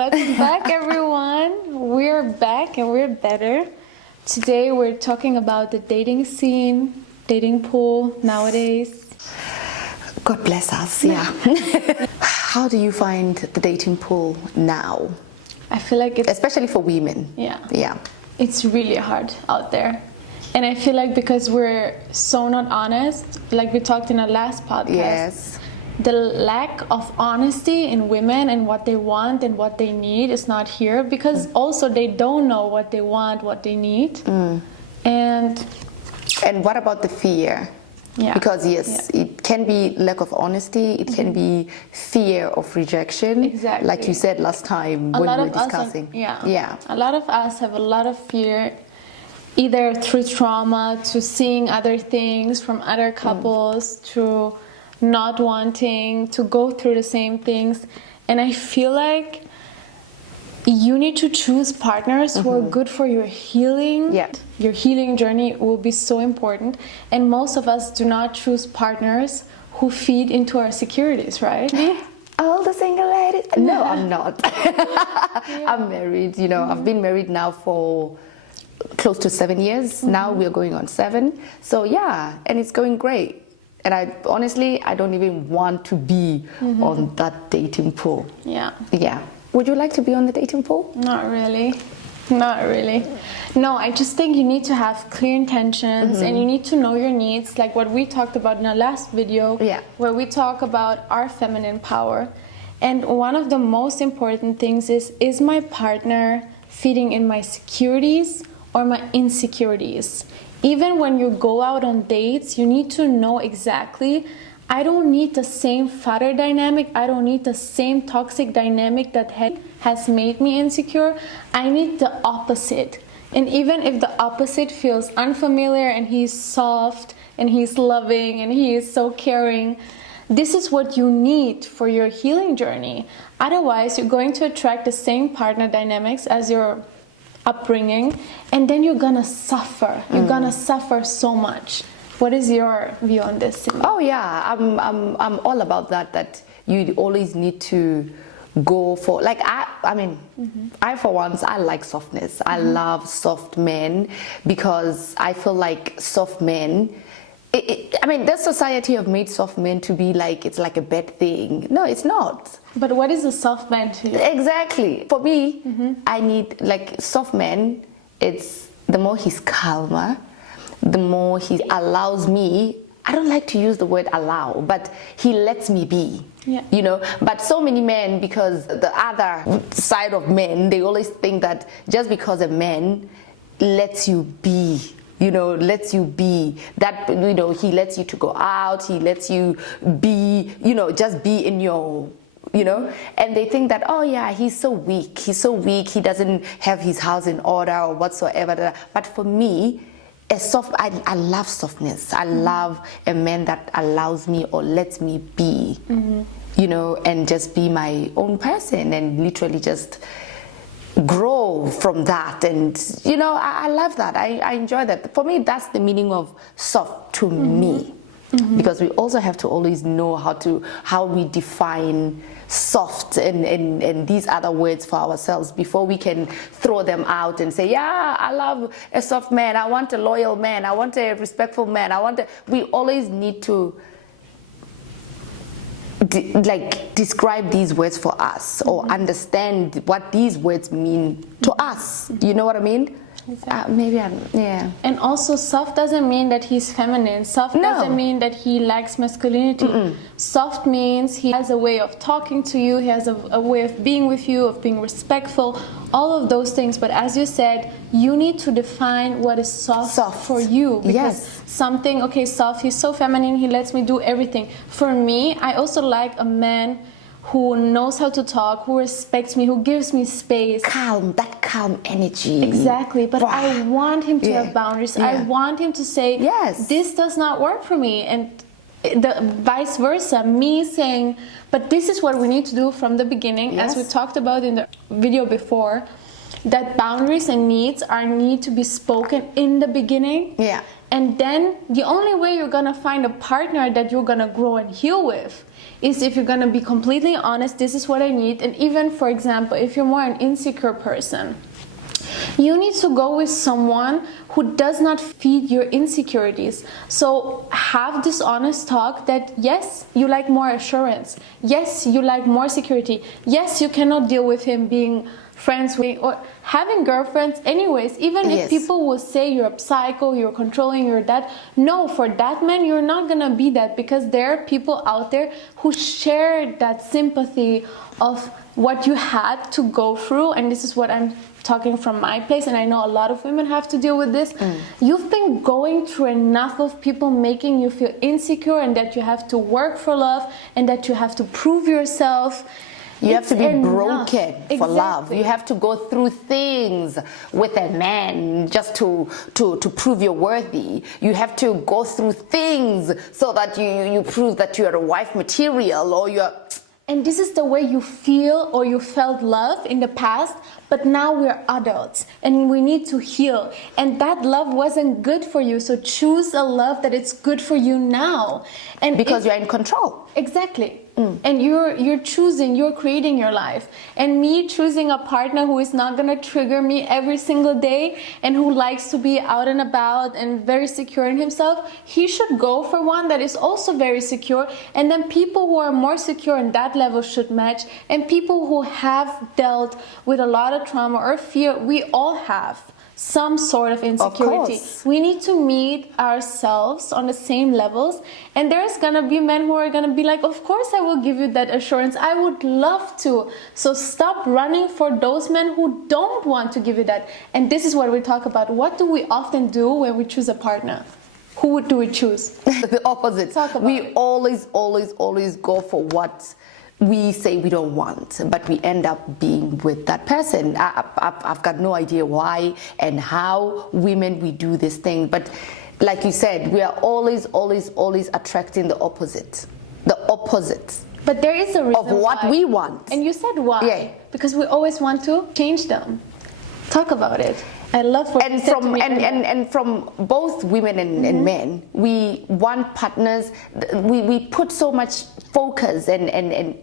Welcome back, everyone. We're back and we're better. Today we're talking about the dating scene, dating pool nowadays. God bless us, yeah. How do you find the dating pool now? I feel like it's... Especially for women. Yeah. It's really hard out there. And I feel like because we're so not honest, like we talked in our last podcast. Yes. The lack of honesty in women and what they want and what they need is not here, because also they don't know what they want, what they need. And what about the fear? Yeah. Because yes, it can be lack of honesty, it can be fear of rejection. Exactly. Like you said last time when we were discussing. A lot of us have a lot of fear, either through trauma, to seeing other things from other couples, to not wanting to go through the same things. And I feel like you need to choose partners who are good for your healing. Yeah. Your healing journey will be so important. And most of us do not choose partners who feed into our securities, right? All the single ladies? No, I'm not. I'm married, you know, I've been married now for close to 7 years. Now we're going on 7. So yeah, and it's going great. And I honestly, I don't even want to be on that dating pool. Yeah. Would you like to be on the dating pool? Not really. No, I just think you need to have clear intentions and you need to know your needs, like what we talked about in our last video, where we talk about our feminine power. And one of the most important things is my partner feeding in my securities or my insecurities? Even when you go out on dates, you need to know exactly, I don't need the same father dynamic, I don't need the same toxic dynamic that has made me insecure. I need the opposite. And even if the opposite feels unfamiliar and he's soft and he's loving and he is so caring, this is what you need for your healing journey. Otherwise, you're going to attract the same partner dynamics as your upbringing, and then you're gonna suffer. You're gonna suffer so much. What is your view on this, Cindy? Oh yeah, I'm all about that. That you always need to go for, like, I mean, I for once, I like softness. I love soft men because I feel like soft men, I mean, this society have made soft men to be like, it's like a bad thing. No, it's not. But what is a soft man to you? Exactly. For me, I need, like, soft man, it's the more he's calmer, the more he allows me, I don't like to use the word allow, but he lets me be. You know, but so many men, because the other side of men, they always think that just because a man lets you be, you know, lets you be, that, you know, he lets you to go out, he lets you be, you know, just be in your, you know, and they think that, oh yeah, he's so weak, he doesn't have his house in order or whatsoever. But for me, I love softness. I love a man that allows me or lets me be, you know, and just be my own person and literally just grow from that. And you know, I love that. I enjoy that. For me, that's the meaning of soft to me, because we also have to always know how we define soft and these other words for ourselves before we can throw them out and say, yeah, I love a soft man, I want a loyal man, I want a respectful man, we always need to describe these words for us or understand what these words mean to us. You know what I mean? Exactly. And also, soft doesn't mean that he's feminine. Soft doesn't mean that he lacks masculinity. Soft means he has a way of talking to you, he has a way of being with you, of being respectful, all of those things. But as you said, you need to define what is soft for you. Because something, okay, soft, he's so feminine, he lets me do everything. For me, I also like a man who knows how to talk, who respects me, who gives me space. That calm energy. Exactly, but I want him to have boundaries. I want him to say, this does not work for me. And the vice versa, me saying, but this is what we need to do from the beginning, as we talked about in the video before. that boundaries and needs need to be spoken in the beginning. Yeah. And then the only way you're gonna find a partner that you're gonna grow and heal with is if you're gonna be completely honest, this is what I need. And even, for example, if you're more an insecure person, you need to go with someone who does not feed your insecurities. So have this honest talk that yes, you like more assurance. Yes, you like more security. Yes, you cannot deal with him being friends with or having girlfriends anyways. Even if people will say you're a psycho, you're controlling, you're that. No, for that man, you're not gonna be that, because there are people out there who share that sympathy of what you had to go through. And this is what I'm talking from my place, and I know a lot of women have to deal with this. You've been going through enough of people making you feel insecure, and that you have to work for love, and that you have to prove yourself. You have to be broken for love. You have to go through things with a man just to prove you're worthy. You have to go through things so that you prove that you're a wife material, or you're... And this is the way you feel or you felt love in the past, but now we're adults and we need to heal. And that love wasn't good for you, so choose a love that it's good for you now. And because you're in control. Exactly. And you're choosing, you're creating your life. And me choosing a partner who is not gonna trigger me every single day and who likes to be out and about and very secure in himself, he should go for one that is also very secure. And then people who are more secure in that level should match. And people who have dealt with a lot of trauma or fear, we all have some sort of insecurity. Of we need to meet ourselves on the same levels, and there's gonna be men who are gonna be like, of course I will give you that assurance, I would love to. So stop running for those men who don't want to give you that. And this is what we talk about. What do we often do when we choose a partner? Who do we choose? The opposite. We always go for what we say we don't want, but we end up being with that person. I've got no idea why and how women we do this thing, but like you said, we are always attracting the opposite. But there is a reason of what we want. And you said why? Yeah. Because we always want to change them. Talk about it. I love what you said to me. And from both women and men, we want partners. We put so much focus and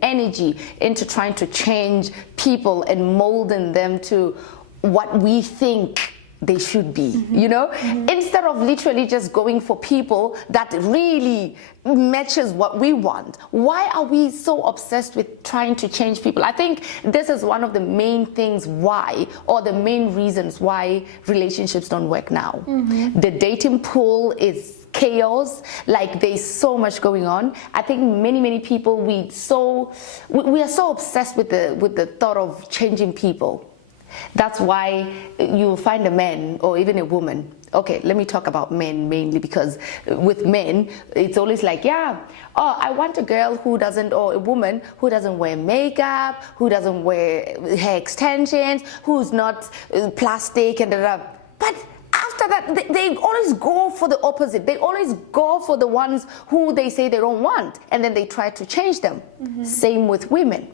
energy into trying to change people and molding them to what we think they should be, you know, instead of literally just going for people that really matches what we want. Why are we so obsessed with trying to change people? I think this is one of the main things why, or the main reasons why relationships don't work now. The dating pool is chaos. Like, there's so much going on. I think many people, we are so obsessed with the thought of changing people. That's why you'll find a man or even a woman. Okay, let me talk about men mainly, because with men, it's always like, yeah, oh, I want a girl who doesn't, or a woman who doesn't wear makeup, who doesn't wear hair extensions, who's not plastic and da. But after that, they always go for the opposite. They always go for the ones who they say they don't want, and then they try to change them. Same with women.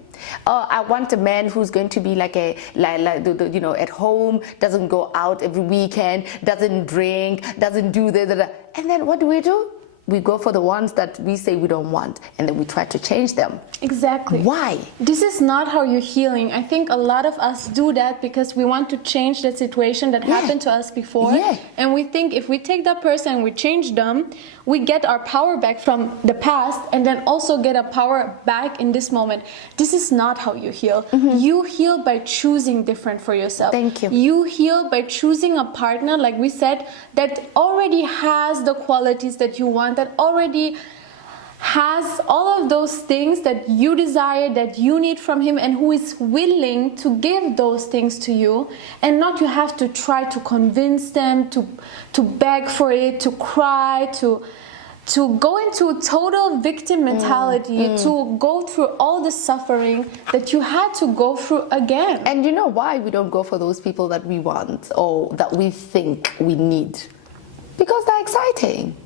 I want a man who's going to be like you know, at home, doesn't go out every weekend, doesn't drink, doesn't do this. And then what do? We go for the ones that we say we don't want, and then we try to change them. Exactly. Why? This is not how you're healing. I think a lot of us do that because we want to change the situation that happened to us before. And we think if we take that person and we change them, we get our power back from the past, and then also get a power back in this moment. This is not how you heal. You heal by choosing different for yourself. Thank you. You heal by choosing a partner, like we said, that already has the qualities that you want, that already has all of those things that you desire, that you need from him, and who is willing to give those things to you, and not you have to try to convince them, to beg for it, to cry, to go into total victim mentality, to go through all the suffering that you had to go through again. And you know why we don't go for those people that we want or that we think we need? Because they're exciting.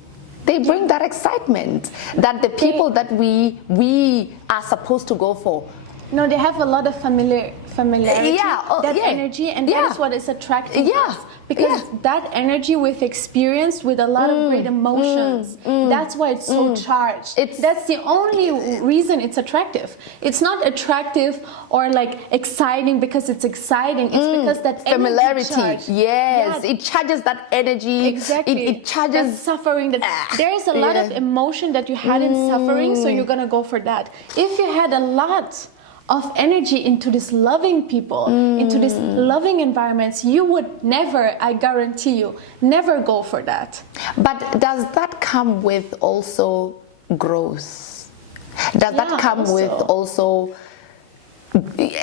They bring that excitement that the people that we are supposed to go for. No, they have a lot of familiarity, that energy, and that is what is attractive to us. Because that energy we've experienced with a lot of great emotions. That's why it's so charged. That's the only reason it's attractive. It's not attractive or like exciting because it's exciting. It's because that familiarity. Energy It charges that energy. Exactly. It charges that suffering. There is a lot of emotion that you had in suffering, so you're gonna go for that. If you had a lot of energy into this loving people, into this loving environments, you would never, I guarantee you, never go for that. But does that come with also growth? Does that come with also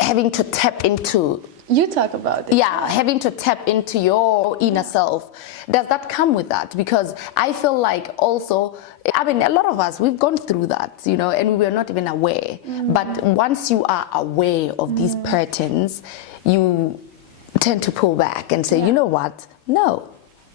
having to tap into? You talk about it. Yeah, having to tap into your inner self. Does that come with that? Because I feel like also, I mean, a lot of us, we've gone through that, you know, and we were not even aware. But once you are aware of these patterns, you tend to pull back and say, you know what? No,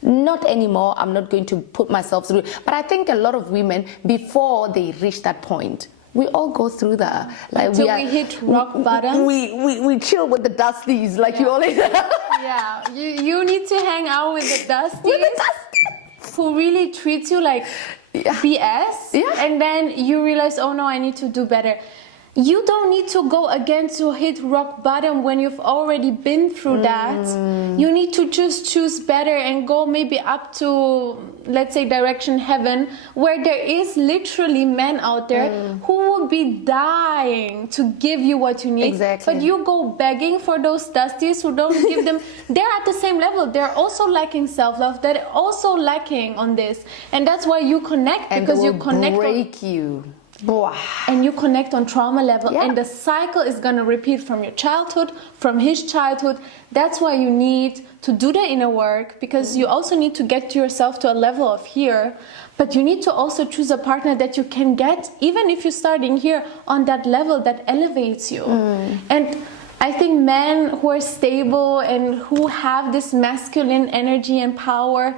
not anymore. I'm not going to put myself through. But I think a lot of women, before they reach that point, we all go through that. Like until we hit rock bottom. We chill with the dusties, like you always. You need to hang out with the dusties, who really treats you like BS, and then you realize, oh no, I need to do better. You don't need to go again to hit rock bottom when you've already been through that. You need to just choose better and go maybe up to, let's say, direction heaven, where there is literally men out there who will be dying to give you what you need. Exactly. But you go begging for those dusties who don't give them. They're at the same level. They're also lacking self-love. They're also lacking on this. And that's why you connect, and because they you will connect. break you. And you connect on trauma level, and the cycle is going to repeat from your childhood, from his childhood. That's why you need to do the inner work, because you also need to get to yourself to a level of here, but you need to also choose a partner that you can get, even if you're starting here, on that level that elevates you. And I think men who are stable and who have this masculine energy and power,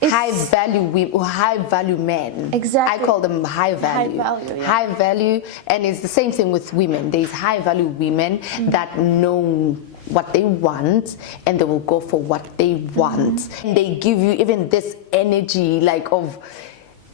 high value men. Exactly. I call them high value. High value, and it's the same thing with women. There's high value women that know what they want, and they will go for what they want. And they give you even this energy, like, of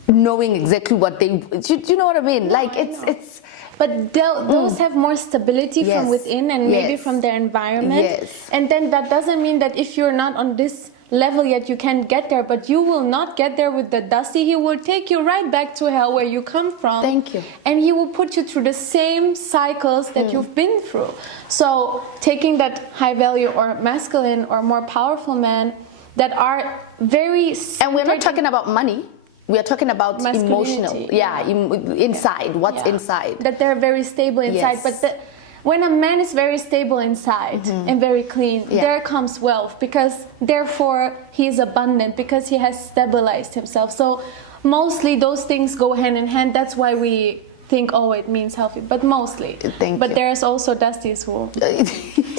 knowing exactly what they. Do you know what I mean? Like it's. But those have more stability from within, and maybe from their environment. And then that doesn't mean that if you're not on this level yet you can get there, but you will not get there with the dusty. He will take you right back to hell where you come from. Thank you. And he will put you through the same cycles that you've been through. So taking that high value or masculine or more powerful men that are very, and we're not talking about money, we are talking about emotional, inside, what's inside, that they're very stable inside. But when a man is very stable inside and very clean, there comes wealth, because therefore he is abundant, because he has stabilized himself. So mostly those things go hand in hand. That's why we think, oh, it means healthy, but mostly. But there's also dusties who.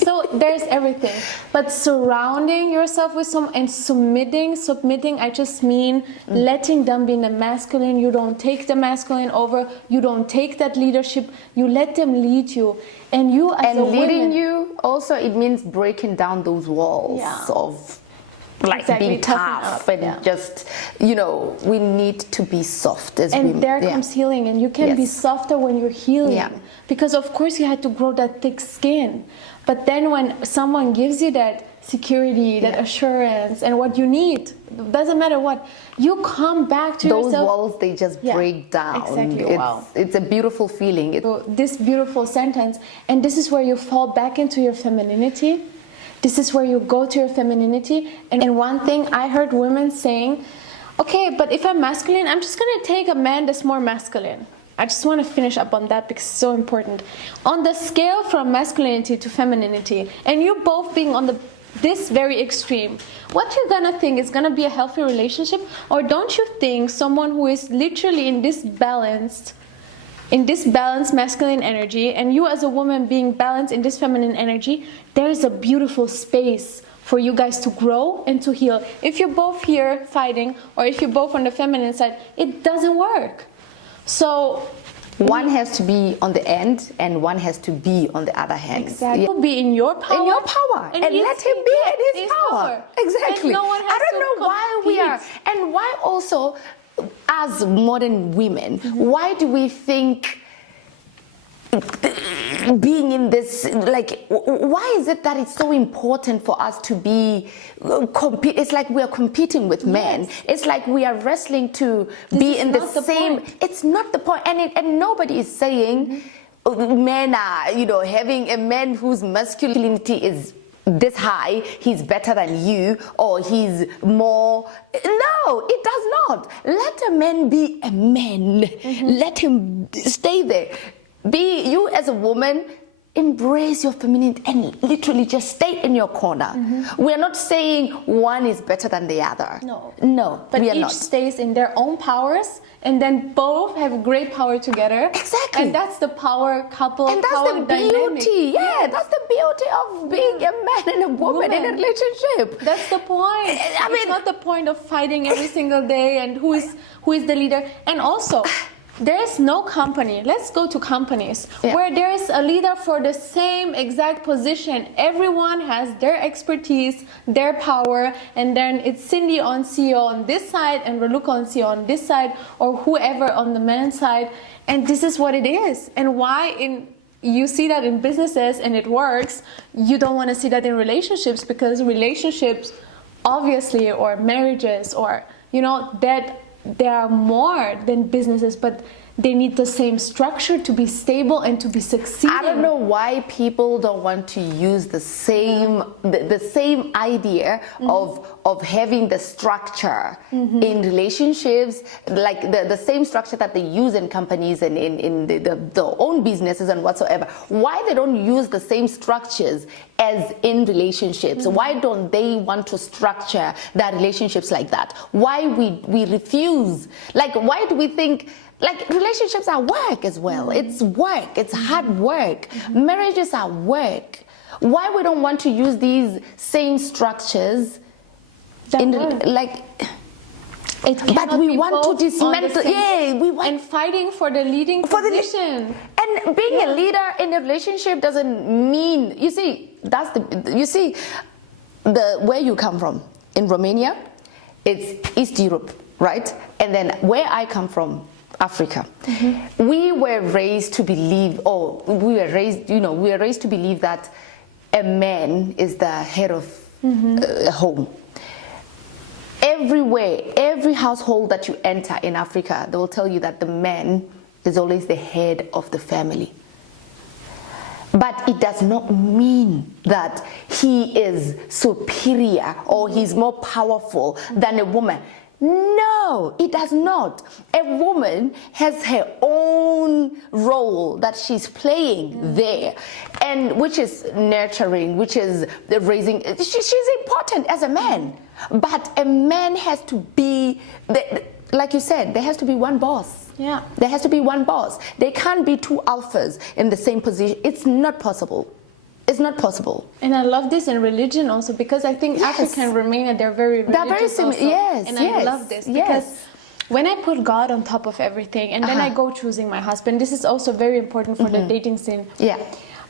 So there's everything. But surrounding yourself with someone and submitting, I just mean letting them be in the masculine. You don't take the masculine over. You don't take that leadership. You let them lead you. And you as a woman. And leading you, also, it means breaking down those walls of like being tough and just, you know, we need to be soft as women. And there comes healing, and you can be softer when you're healing. Because of course you had to grow that thick skin. But then when someone gives you that security, that assurance, and what you need, doesn't matter what, you come back to yourself. Those walls, they just break down. Exactly. It's a beautiful feeling. This beautiful sentence, and this is where you fall back into your femininity. This is where you go to your femininity. And one thing I heard women saying, okay, but if I'm masculine, I'm just going to take a man that's more masculine. I just want to finish up on that because it's so important. On the scale from masculinity to femininity, and you both being on this very extreme, what you're going to think is going to be a healthy relationship? Or don't you think someone who is literally in this balanced masculine energy, and you as a woman being balanced in this feminine energy, there is a beautiful space for you guys to grow and to heal. If you're both here fighting, or if you're both on the feminine side, it doesn't work. So One has to be on the end, and one has to be on the other hand. Exactly. Yeah. Be in your power. In your power. And let him be in his power. Exactly. No one has I don't know why we are. And why also, as modern women, why do we think being in this, like, why is it that it's so important for us to be compete? It's like we are competing with men. It's like we are wrestling to be in the same. It's not the point, and nobody is saying men are, you know, having a man whose masculinity is this high, he's better than you, or he's more. No, it does not. Let a man be a man. Let him stay there. Be you as a woman, embrace your femininity and literally just stay in your corner. We are not saying one is better than the other. No, but we are each not. stays in their own powers, and then both have great power together. Exactly. And that's the power couple. And that's the beauty. Yeah, that's the beauty of being a man and a woman in a relationship. That's the point. I mean, it's not the point of fighting every single day and who is the leader. And also, there is no company, let's go to companies, where there is a leader for the same exact position. Everyone has their expertise, their power, and then it's Cindy on CEO on this side and Raluca on CEO on this side, or whoever on the man's side. And this is what it is. And why you see that in businesses and it works, you don't want to see that in relationships, because relationships, obviously, or marriages, or, you know, that they are more than businesses, but they need the same structure to be stable and to be succeeding. I don't know why people don't want to use the same the same idea of having the structure in relationships, like the same structure that they use in companies and in their own businesses and whatsoever. Why they don't use the same structures as in relationships? Why don't they want to structure their relationships like that? Why we refuse? Like, why do we think, like, relationships are work as well? It's work, it's hard work. Marriages are work. Why we don't want to use these same structures in, like, but we want to dismantle. We want, and fighting for the leading position. And being a leader in a relationship doesn't mean, you see, where you come from in Romania, it's East Europe, right? And then where I come from, Africa, we were raised to believe, we were raised to believe that a man is the head of a home. Everywhere, every household that you enter in Africa, they will tell you that the man is always the head of the family. But it does not mean that he is superior or he's more powerful than a woman. No, it does not. A woman has her own role that she's playing there, and which is nurturing, which is raising. She's important as a man, but a man has to be, like you said, there has to be one boss. Yeah, there has to be one boss. There can't be two alphas in the same position. It's not possible. It's not possible. And I love this in religion also, because I think African and Romania, they're very religious. They're very similar. Yes, and I love this because when I put God on top of everything, and then I go choosing my husband, this is also very important for the dating scene. Yeah,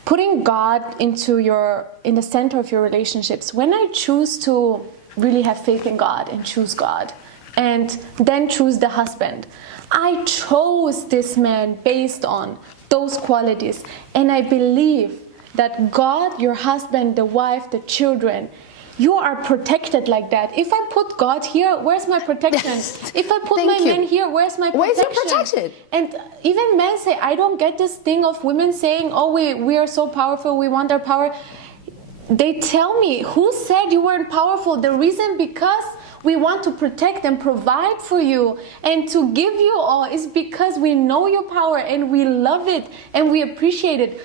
putting God in the center of your relationships. When I choose to really have faith in God and choose God, and then choose the husband, I chose this man based on those qualities, and I believe that God, your husband, the wife, the children, you are protected like that. If I put God here, where's my protection? If I put my man here, where's my protection? Where's your protection? And even men say, I don't get this thing of women saying, oh, we are so powerful, we want our power. They tell me, who said you weren't powerful? The reason, because we want to protect and provide for you and to give you all, is because we know your power and we love it and we appreciate it.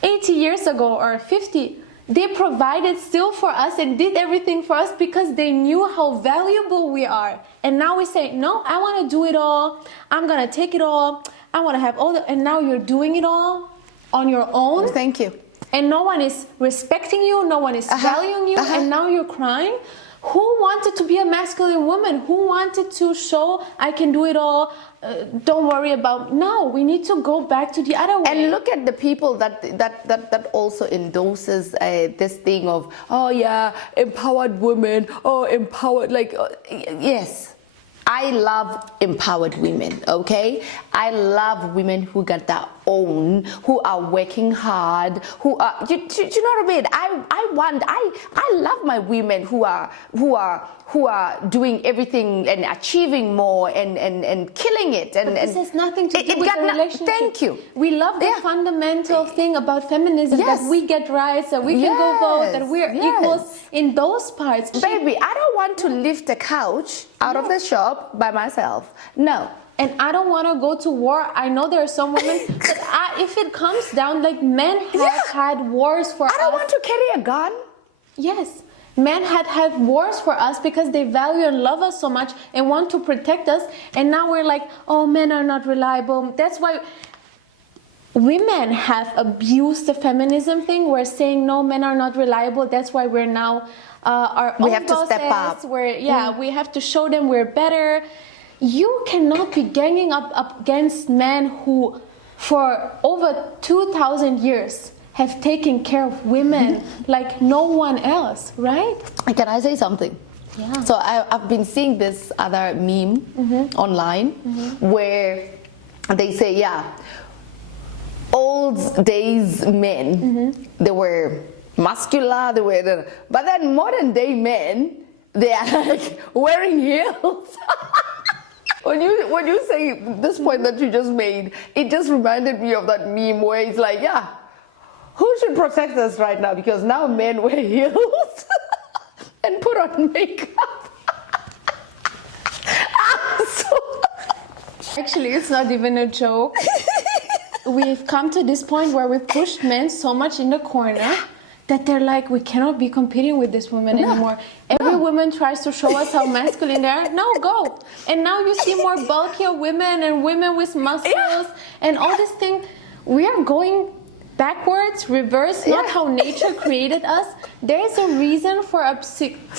80 years ago or 50, they provided still for us and did everything for us because they knew how valuable we are. And now we say, no, I want to do it all. I'm going to take it all. I want to have all and now you're doing it all on your own. Thank you. And no one is respecting you. No one is valuing you. And now you're crying. Who wanted to be a masculine woman? Who wanted to show I can do it all? Don't worry about. No, we need to go back to the other way. And look at the people that also endorses this thing of, oh yeah, empowered women, oh empowered, like yes. I love empowered women, okay? I love women who got their own, who are working hard, who are, you know what I mean? I love my women who are doing everything and achieving more and killing it. And this has nothing to do with the relationship. Thank you. We love the fundamental thing about feminism, that we get rights, that we can go vote, that we're equals in those parts. Baby, I don't want to lift a couch out of the shop by myself. No. And I don't want to go to war. I know there are some women, but if it comes down, like men have had wars for us. I don't want to carry a gun. Yes. Men had wars for us because they value and love us so much and want to protect us. And now we're like, oh, men are not reliable. That's why women have abused the feminism thing. We're saying, no, men are not reliable. That's why we're now our own we have bosses. To step up. We have to show them we're better. You cannot be ganging up against men who, for over 2,000 years, have taken care of women like no one else, right? Can I say something? Yeah. So I've been seeing this other meme online where they say, old days men, they were muscular, but then modern day men, they are like wearing heels. When you say this point that you just made, it just reminded me of that meme where it's like, who should protect us right now? Because now men wear heels and put on makeup. Actually, it's not even a joke. We've come to this point where we've pushed men so much in the corner that they're like, we cannot be competing with this woman anymore. Every woman tries to show us how masculine they are. No, go. And now you see more bulkier women and women with muscles and all this thing. We are going backwards, reverse, not how nature created us. There is a reason for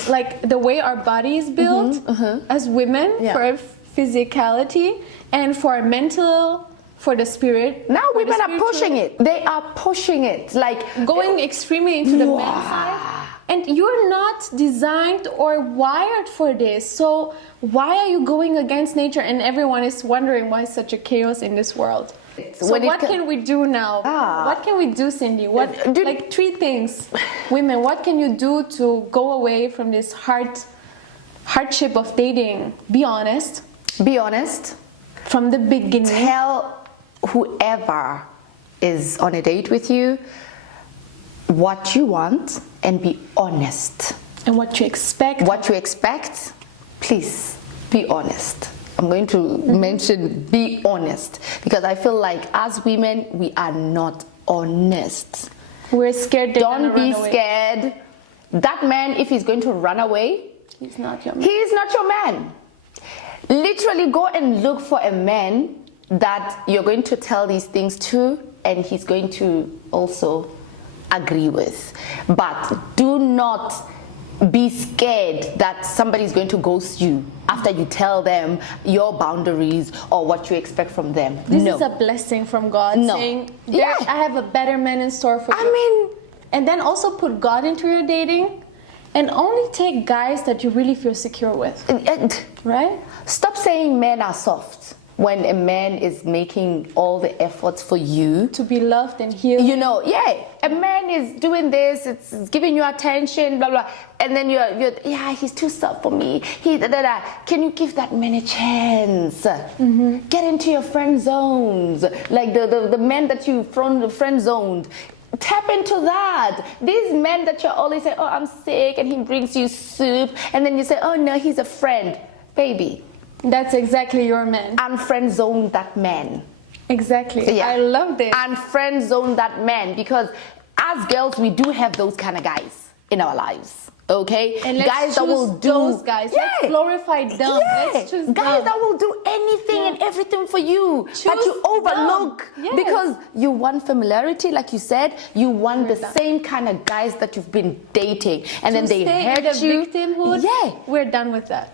like the way our body is built as women, for our physicality and for our mental, for the spirit. Now women are pushing it. They are pushing it, like going extremely into the men's side. And you're not designed or wired for this. So why are you going against nature? And everyone is wondering why such a chaos in this world. So what can we do now? What can we do, Cindy? Like 3 things. Women, what can you do to go away from this hardship of dating? Be honest. Be honest. From the beginning. Tell whoever is on a date with you what you want and be honest. And what you expect. What you expect, please be honest. I'm going to mention be honest because I feel like as women we are not honest. We're scared. Don't be scared. That man, if he's going to run away, he's not your man. He is not your man. Literally go and look for a man that you're going to tell these things to and he's going to also agree with. But do not be scared that somebody's going to ghost you after you tell them your boundaries or what you expect from them. This is a blessing from God saying, I have a better man in store for you. And then also put God into your dating and only take guys that you really feel secure with. Right? Stop saying men are soft when a man is making all the efforts for you to be loved and healed. You know, a man is doing this, it's giving you attention, blah blah, and then you're he's too soft for me. Can you give that man a chance? Get into your friend zones, like the men that you friend zoned. Tap into that. These men that you're always saying, oh, I'm sick, and he brings you soup, and then you say, oh no, he's a friend, baby. That's exactly your man. Unfriend zone that man. Exactly. Yeah. I love this. Unfriend zone that man because as girls we do have those kind of guys in our lives. Okay, and let's guys that choose will do those guys. Let's glorify them. Let's choose guys them. that will do anything and everything for you, but you overlook because you want familiarity, like you said. You want the same kind of guys that you've been dating, and then they hurt you. Victimhood. Yeah, we're done with that.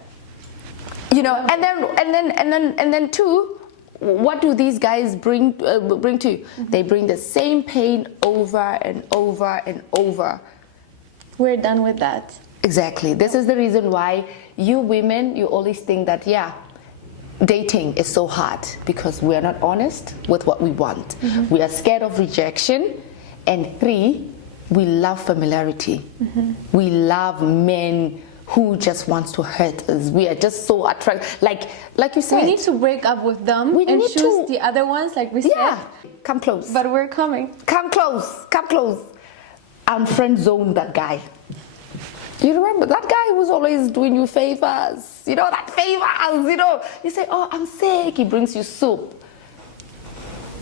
You know, and then too, what do these guys bring to you? They bring the same pain over and over and over. We're done with that. Exactly. This is the reason why you women, you always think that, dating is so hard, because we are not honest with what we want. We are scared of rejection. And 3, we love familiarity. We love men who just wants to hurt us. We are just so attracted. Like you said, we need to break up with them and choose the other ones, like we said. Come close. But we're coming. Come close. Come close. I'm friend zoned that guy. You remember that guy who was always doing you favors? You know, that favors, you know. You say, oh, I'm sick. He brings you soup.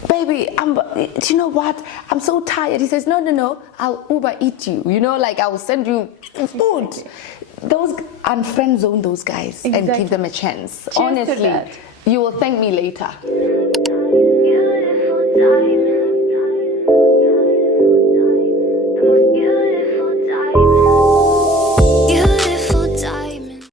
Baby, do you know what? I'm so tired. He says, no, I'll Uber eat you. You know, like I will send you food. Those, unfriend zone those guys and give them a chance. Cheers. Honestly, you will thank me later. Beautiful